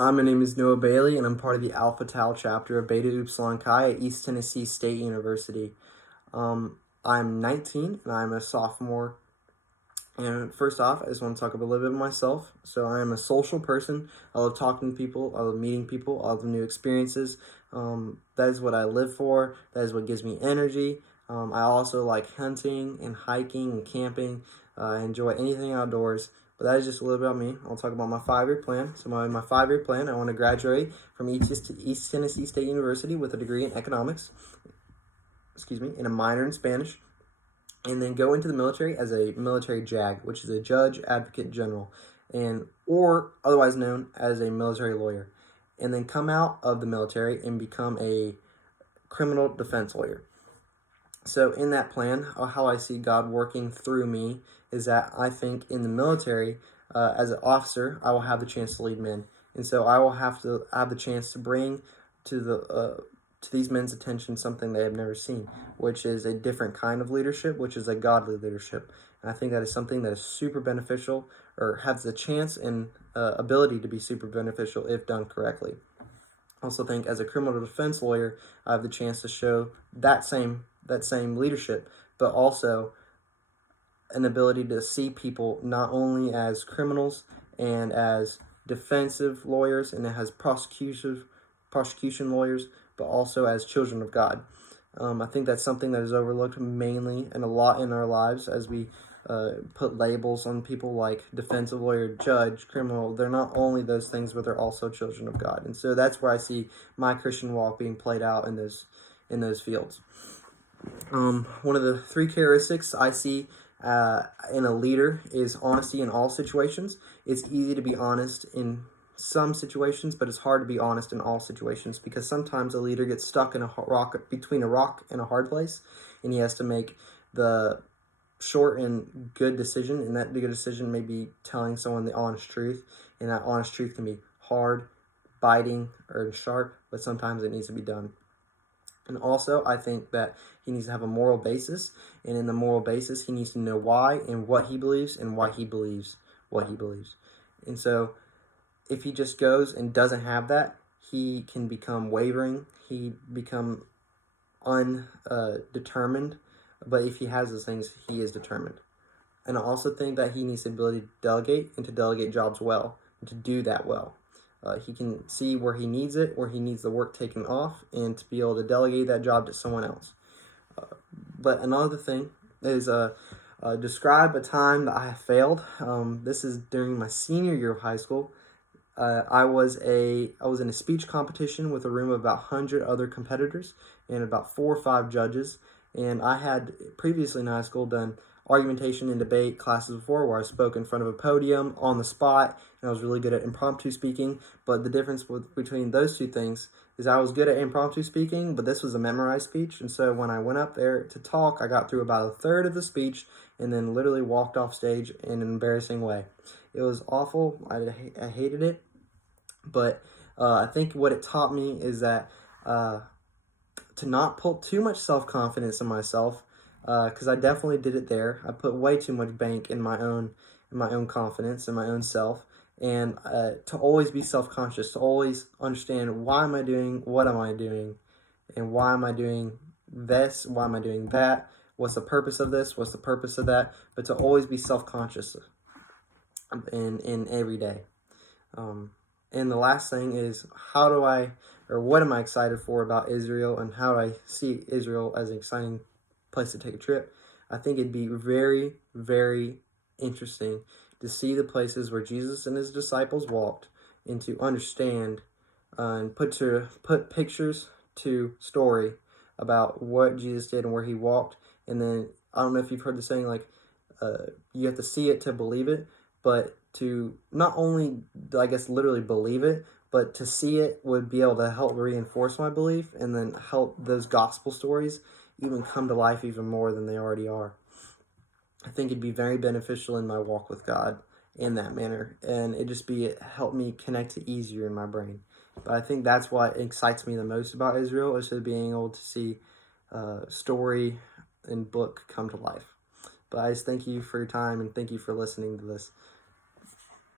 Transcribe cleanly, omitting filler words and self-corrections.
Hi, my name is Noah Bailey, and I'm part of the Alpha Tau chapter of Beta Upsilon Chi at East Tennessee State University. I'm 19, and I'm a sophomore. And first off, I just want to talk a little bit about myself. So I am a social person. I love talking to people. I love meeting people. I love new experiences. That is what I live for. That is what gives me energy. I also like hunting and hiking and camping. I enjoy anything outdoors. But that is just a little bit about me. I'll talk about my 5-year plan. So my 5-year plan, I want to graduate from East Tennessee State University with a degree in economics, and a minor in Spanish, and then go into the military as a military JAG, which is a Judge Advocate General, or otherwise known as a military lawyer, and then come out of the military and become a criminal defense lawyer. So in that plan, how I see God working through me is that I think in the military, as an officer, I will have the chance to lead men, and so I will have to have the chance to bring to these men's attention something they have never seen, which is a different kind of leadership, which is a godly leadership. And I think that is something that is super beneficial, or has the chance and ability to be super beneficial if done correctly. I also think as a criminal defense lawyer, I have the chance to show that same leadership, but also an ability to see people not only as criminals and as defensive lawyers and as prosecution lawyers, but also as children of God. I think that's something that is overlooked mainly and a lot in our lives as we put labels on people like defensive lawyer, judge, criminal. They're not only those things, but they're also children of God. And so that's where I see my Christian walk being played out in those fields. One of the 3 characteristics I see in a leader is honesty in all situations. It's easy to be honest in some situations, but it's hard to be honest in all situations because sometimes a leader gets stuck in between a rock and a hard place, and he has to make the short and good decision, and that good decision may be telling someone the honest truth, and that honest truth can be hard, biting, or sharp, but sometimes it needs to be done. And also, I think that he needs to have a moral basis, and in the moral basis, he needs to know why and what he believes and why he believes what he believes. And so, if he just goes and doesn't have that, he can become wavering. He become undetermined. But if he has those things, he is determined. And I also think that he needs the ability to delegate and to delegate jobs well and to do that well. He can see where he needs it, where he needs the work taken off, and to be able to delegate that job to someone else. But another thing is describe a time that I have failed. This is during my senior year of high school. I was in a speech competition with a room of about 100 other competitors and about 4 or 5 judges. And I had previously in high school done argumentation and debate classes before where I spoke in front of a podium on the spot, and I was really good at impromptu speaking. But the difference between those 2 things is I was good at impromptu speaking, but this was a memorized speech. And so when I went up there to talk, I got through about a third of the speech and then literally walked off stage in an embarrassing way. It was awful. I hated it. But I think what it taught me is that to not put too much self-confidence in myself, because I definitely did it there. I put way too much bank in my own confidence and my own self, and to always be self-conscious, to always understand why am I doing, what am I doing, and why am I doing this, why am I doing that, what's the purpose of this, what's the purpose of that, but to always be self-conscious in every day. And the last thing is what am I excited for about Israel, and how do I see Israel as an exciting place to take a trip? I think it'd be very, very interesting to see the places where Jesus and his disciples walked, and to understand and put pictures to story about what Jesus did and where he walked. And then, I don't know if you've heard the saying, like, you have to see it to believe it, but to not only, I guess, literally believe it, but to see it would be able to help reinforce my belief, and then help those gospel stories even come to life even more than they already are. I think it'd be very beneficial in my walk with God in that manner, and help me connect it easier in my brain. But I think that's what excites me the most about Israel, is just being able to see story and book come to life. But I just thank you for your time, and thank you for listening to this.